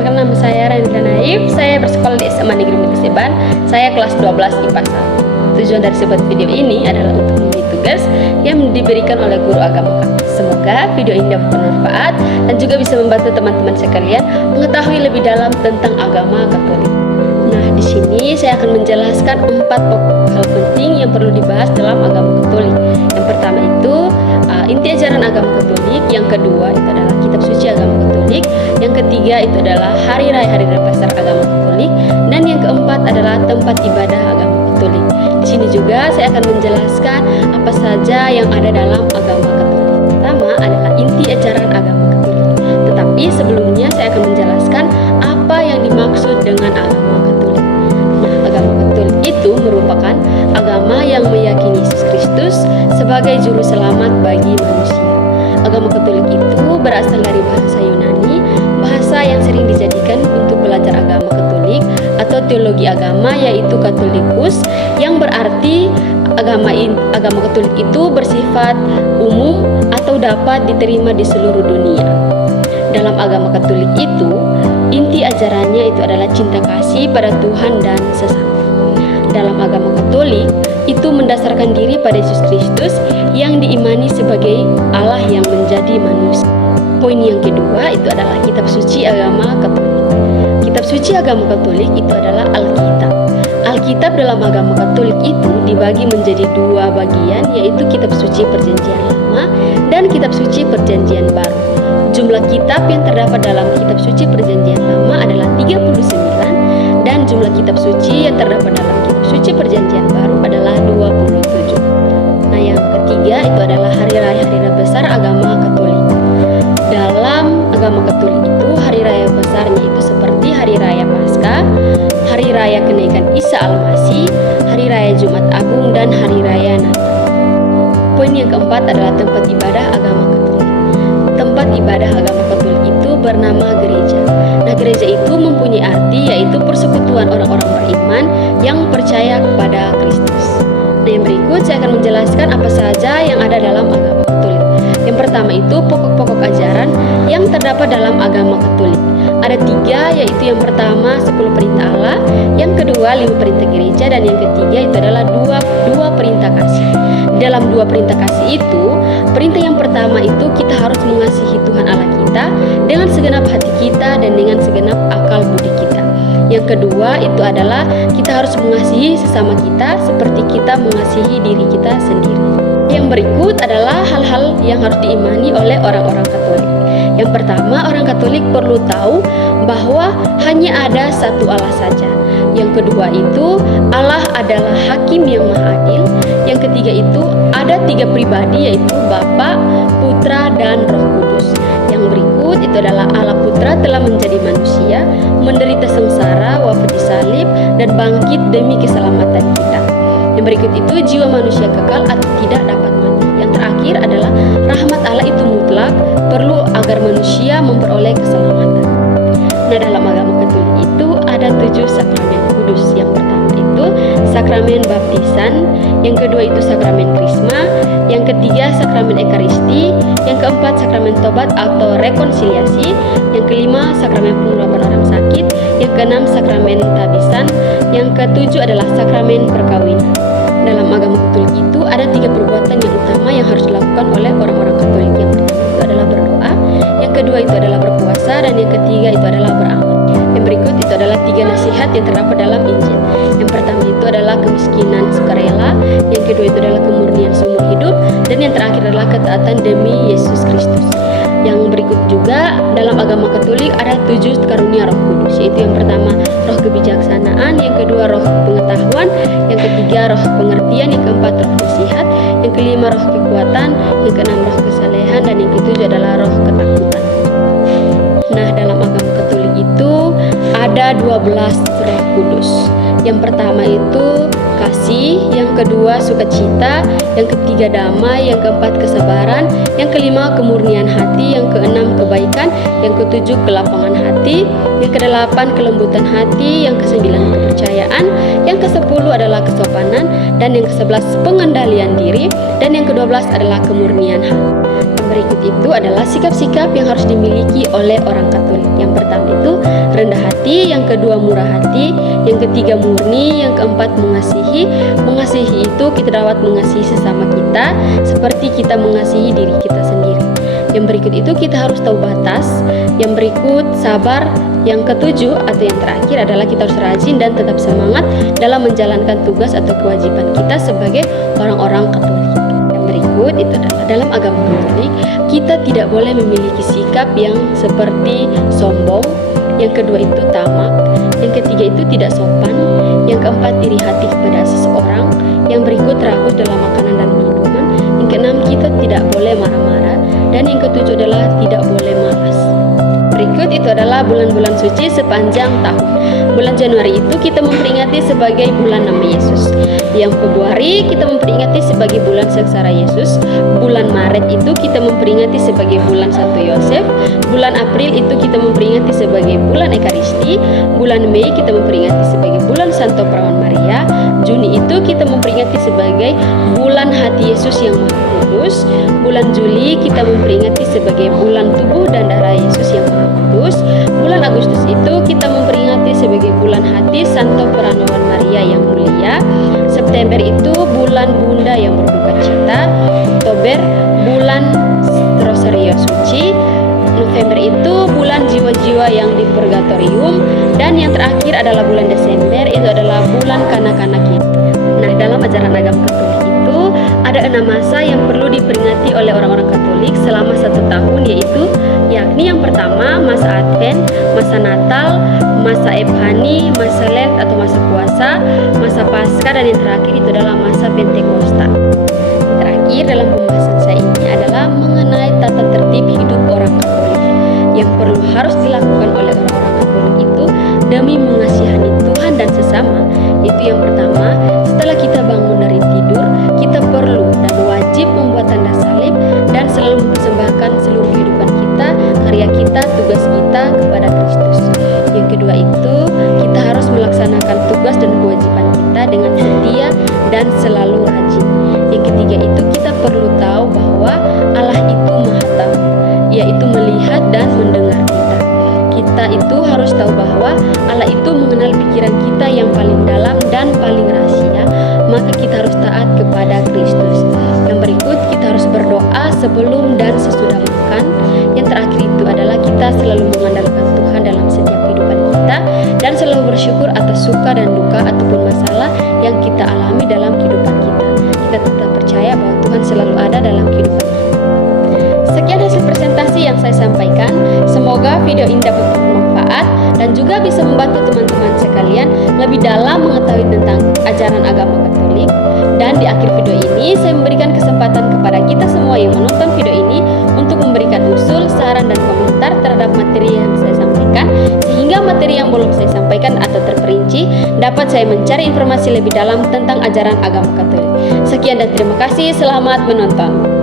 perkenalkan nama saya Randila Naif. Saya bersekolah di SMA Negeri Negeri Seban. Saya kelas 12 IPA 1. Tujuan dari sebuah video ini adalah untuk memenuhi tugas yang diberikan oleh guru agama kami. Semoga video ini dapat bermanfaat dan juga bisa membantu teman-teman sekalian mengetahui lebih dalam tentang agama Katolik. Nah, di sini saya akan menjelaskan 4 pokok hal penting yang perlu dibahas dalam agama Katolik. Yang pertama itu inti ajaran agama Katolik. Yang kedua itu adalah kitab suci agama Katolik. Yang ketiga itu adalah hari raya besar agama Katolik. Dan yang keempat adalah tempat ibadah agama Katolik. Di sini juga saya akan menjelaskan apa saja yang ada dalam agama Katolik. Pertama adalah inti ajaran agama Katolik. Tetapi sebelumnya saya akan menjelaskan apa yang dimaksud dengan agama Katolik. Nah, agama Katolik itu merupakan agama yang meyakini Yesus Kristus sebagai juru selamat bagi manusia. Agama Katolik itu berasal dari bahasa Yunani, bahasa yang sering dijadikan untuk belajar agama Katolik atau teologi agama, yaitu Katolikus, yang berarti agama Katolik itu bersifat umum atau dapat diterima di seluruh dunia. Dalam agama Katolik itu, inti ajarannya itu adalah cinta kasih pada Tuhan dan sesama. Dalam agama Katolik, itu mendasarkan diri pada Yesus Kristus yang diimani sebagai Allah yang menjadi manusia. Poin yang kedua itu adalah kitab suci agama Katolik. Kitab suci agama Katolik itu adalah Alkitab. Alkitab dalam agama Katolik itu dibagi menjadi 2 bagian, yaitu kitab suci Perjanjian Lama dan kitab suci Perjanjian Baru. Jumlah kitab yang terdapat dalam kitab suci Perjanjian Lama adalah 39 dan jumlah kitab suci yang terdapat dalam kitab suci Perjanjian Baru adalah 27. Nah, yang ketiga itu adalah hari raya besar agama Katolik. Dalam agama Katolik itu hari raya besarnya itu seperti hari raya Paskah, hari raya kenaikan Isa Al-Masih, hari raya Jumat Agung, dan hari raya Natal. Poin yang keempat adalah tempat ibadah agama Katolik. Tempat ibadah agama Katolik itu bernama gereja. Nah, gereja itu mempunyai arti yaitu persekutuan orang-orang beriman yang percaya kepada Kristus. Nah, yang berikut saya akan menjelaskan apa saja yang ada dalam agama Katolik. Yang pertama itu pokok-pokok ajaran yang terdapat dalam agama Katolik. Ada 3, yaitu yang pertama 10 perintah Allah, yang kedua 5 perintah gereja, dan yang ketiga itu adalah 2 perintah kasih. Dalam 2 perintah kasih itu, perintah yang pertama itu kita harus mengasihi Tuhan Allah kita dengan segenap hati kita dan dengan segenap akal budi kita. Yang kedua itu adalah kita harus mengasihi sesama kita seperti kita mengasihi diri kita sendiri. Yang berikut adalah hal-hal yang harus diimani oleh orang-orang Katolik. Yang pertama, orang Katolik perlu tahu bahwa hanya ada satu Allah saja. Yang kedua itu Allah adalah Hakim yang Maha Adil. Yang ketiga itu ada 3 pribadi, yaitu Bapa, Putra, dan Roh Kudus. Yang berikut itu adalah Allah Putra telah menjadi manusia, menderita sengsara, wafat di salib, dan bangkit demi keselamatan kita. Yang berikut itu jiwa manusia kekal atau tidak dapat mati. Yang terakhir adalah rahmat Allah itu mutlak, perlu agar manusia memperoleh keselamatan. Nah, dalam agama Katolik itu ada 7 sakramen kudus. Yang pertama itu sakramen baptisan, yang kedua itu sakramen krisma, yang ketiga sakramen ekaristi, yang keempat sakramen tobat atau rekonsiliasi, yang kelima sakramen pengurapan orang sakit, yang keenam sakramen tabisan, yang ketujuh adalah sakramen perkawinan. Dalam agama Katolik itu ada 3 perbuatan yang utama yang harus dilakukan oleh orang-orang Katolik. Yang pertama itu adalah berdoa, yang kedua itu adalah berpuasa, dan yang ketiga itu adalah beramal. Yang berikut itu adalah 3 nasihat yang terdapat dalam Injil. Yang pertama itu adalah kemiskinan sukarela, yang kedua itu adalah kemurnian seumur hidup, dan yang terakhir adalah ketaatan demi Yesus Kristus. Yang berikut juga dalam agama Katolik ada 7 karunia Roh Kudus, yaitu yang pertama roh kebijaksanaan, yang kedua roh pengetahuan, yang ketiga roh pengertian, yang keempat roh nasihat, yang kelima roh kekuatan, yang keenam roh kesalehan, dan yang ketujuh adalah roh ketakutan. Nah, dalam agama Katolik itu ada 12 roh kudus. Yang pertama itu kasih, yang kedua sukacita, yang ketiga damai, yang keempat kesabaran, yang kelima kemurnian hati, yang keenam kebaikan, yang ketujuh kelapangan hati, yang kedelapan kelembutan hati, yang kesembilan kepercayaan, yang kesepuluh adalah kesopanan, dan yang kesebelas pengendalian diri, dan yang kedua belas adalah kemurnian hati. Berikut itu adalah sikap-sikap yang harus dimiliki oleh orang Katolik. Yang pertama itu rendah hati, yang kedua murah hati, yang ketiga murni, yang keempat mengasihi. Mengasihi itu kita dapat mengasihi sesama kita seperti kita mengasihi diri kita sendiri. Yang berikut itu kita harus tahu batas. Yang berikut sabar. Yang ketujuh atau yang terakhir adalah kita harus rajin dan tetap semangat dalam menjalankan tugas atau kewajiban kita sebagai orang-orang Katolik. Yang berikut itu adalah dalam agama Katolik kita tidak boleh memiliki sikap yang seperti sombong. Yang kedua itu tamak. Yang ketiga itu tidak sopan. Yang keempat iri hati kepada seseorang. Yang berikut rakus dalam makanan dan minuman. Yang keenam kita tidak boleh marah-marah. Dan yang ketujuh adalah tidak boleh malas. Berikut itu adalah bulan-bulan suci sepanjang tahun. Bulan Januari itu kita memperingati sebagai bulan nama Yesus. Yang Februari kita memperingati sebagai bulan sengsara Yesus. Bulan Maret itu kita memperingati sebagai bulan Santo Yosef. Bulan April itu kita memperingati sebagai bulan Ekaristi. Bulan Mei kita memperingati sebagai bulan Santo Perawan Maria. Juni itu kita memperingati sebagai bulan hati Yesus yang Maha Kudus. Bulan Juli kita memperingati sebagai bulan tubuh dan darah Yesus yang Maha Kudus. Bulan Agustus itu kita memperingati sebagai bulan hati Santo Perawan Maria yang mulia. September itu bulan Bunda yang berduka cita. Oktober bulan Rosario Suci. November itu bulan jiwa-jiwa yang di purgatorium. Dan yang terakhir adalah bulan Desember, itu adalah bulan kanak-kanak kita. Nah, dalam ajaran agama Katolik itu ada 6 masa yang perlu diperingati oleh orang-orang Katolik selama 1 tahun, yakni yang pertama masa Advent, masa Natal, masa Epiphani, masa Lent atau masa puasa, masa Paskah, dan yang terakhir itu adalah masa Pentakosta. Terakhir dalam pembahasan saya ini adalah mengenai tata tertib hidup orang Katolik yang perlu harus dilakukan oleh orang-orang Katolik itu demi mengasihani Tuhan dan sesama. Itu yang pertama, setelah kita bangun dari tidur, kita perlu dan wajib membuat tanda salib dan selalu mempersembahkan seluruh kehidupan kita, karya kita, tugas kita kepada Kristus. Yang kedua itu, kita harus melaksanakan tugas dan kewajiban kita dengan setia dan selalu rajin. Yang ketiga itu, kita perlu tahu bahwa Allah itu Maha Tahu, yaitu melihat dan mendengar kita. Kita itu harus tahu bahwa Allah itu mengenal pikiran kita yang paling dalam dan paling rahasia, maka kita harus taat kepada Kristus. Yang berikut, kita harus berdoa sebelum dan sesudah makan. Yang terakhir itu adalah kita selalu mengandalkan Tuhan dalam setiap kehidupan kita dan selalu bersyukur atas suka dan duka ataupun masalah yang kita alami dalam kehidupan kita. Kita tetap percaya bahwa Tuhan selalu ada dalam kehidupan kita. Sekian hasil presentasi yang saya sampaikan. Semoga video ini dapat bermanfaat dan juga bisa membantu teman-teman sekalian lebih dalam mengetahui tentang ajaran agama Katolik. Dan di akhir video ini saya memberikan kesempatan kepada kita semua yang menonton video ini untuk memberikan usul, saran, dan komentar terhadap materi yang saya sampaikan, sehingga materi yang belum saya sampaikan atau terperinci dapat saya mencari informasi lebih dalam tentang ajaran agama Katolik. Sekian dan terima kasih. Selamat menonton.